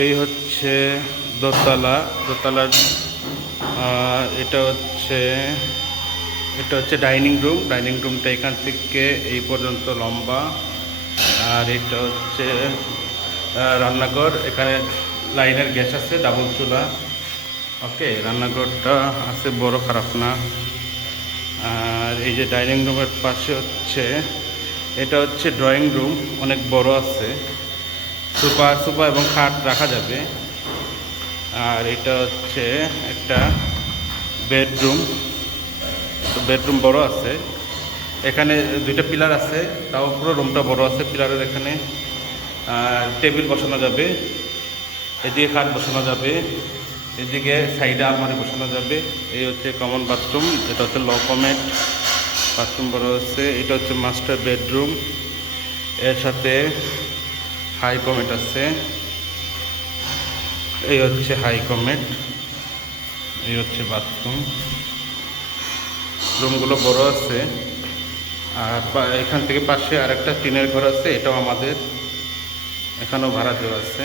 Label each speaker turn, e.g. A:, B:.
A: এই হচ্ছে দোতলা, দোতলার এটা হচ্ছে এটা হচ্ছে ডাইনিং রুম। ডাইনিং রুমটা এখান থেকে এই পর্যন্ত লম্বা। আর এটা হচ্ছে রান্নাঘর। এখানে লাইনের গ্যাস আছে, ডাবল চুলা। ওকে, রান্নাঘরটা আছে, বড় খারাপ না। আর এই যে ডাইনিং রুমের পাশে হচ্ছে, এটা হচ্ছে ড্রয়িং রুম, অনেক বড় আছে। সোফা সোফা এবং খাট রাখা যাবে। আর এটা হচ্ছে একটা বেডরুম। বেডরুম বড় আছে। এখানে দুইটা পিলার আছে, তাও পুরো রুমটা বড় আছে পিলারের এখানে। আর টেবিল বসানো যাবে, এদিকে খাট বসানো যাবে, এদিকে সাইডে আলমারি বসানো যাবে। এই হচ্ছে কমন বাথরুম, এটা হচ্ছে ল বাথরুম বড় হচ্ছে এটা হচ্ছে মাস্টার বেডরুম। এর সাথে হাই কমেট আছে। এই হচ্ছে হাই কমেট এই হচ্ছে বাথরুম রুমগুলো বড় আছে। আর এখান থেকে পাশে আরেকটা টিনের ঘর আছে, এটাও আমাদের। এখানেও ভাড়া দেওয়া আছে।